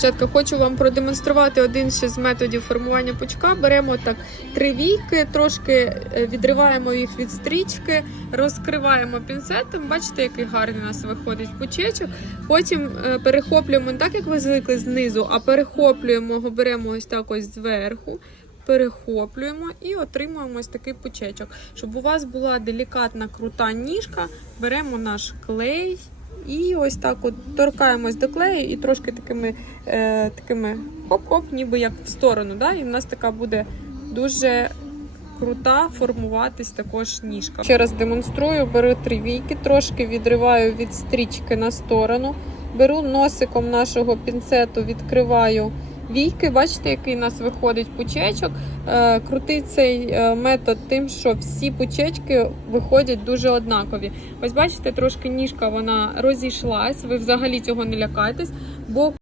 Дівчатка, хочу вам продемонструвати один ще з методів формування пучка. Беремо так три війки, трошки е, відриваємо їх від стрічки, розкриваємо пінцетом. Бачите, який гарний у нас виходить пучечок. Потім е, перехоплюємо не так, як ви звикли знизу, а перехоплюємо його, беремо ось так ось зверху. Перехоплюємо і отримуємо ось такий пучечок. Щоб у вас була делікатна крута ніжка, беремо наш клей і ось так от торкаємось до клею і трошки такими, е, такими хоп-хоп, ніби як в сторону. Да? І в нас така буде дуже крута формуватись також ніжка. Ще раз демонструю, беру три війки, трошки відриваю від стрічки на сторону. Беру носиком нашого пінцету, відкриваю війки. Бачите, який у нас виходить пучечок. Е, крутий цей е, метод тим, що всі пучечки виходять дуже однакові. Ось бачите, трошки ніжка вона розійшлась. Ви взагалі цього не лякайтесь, бо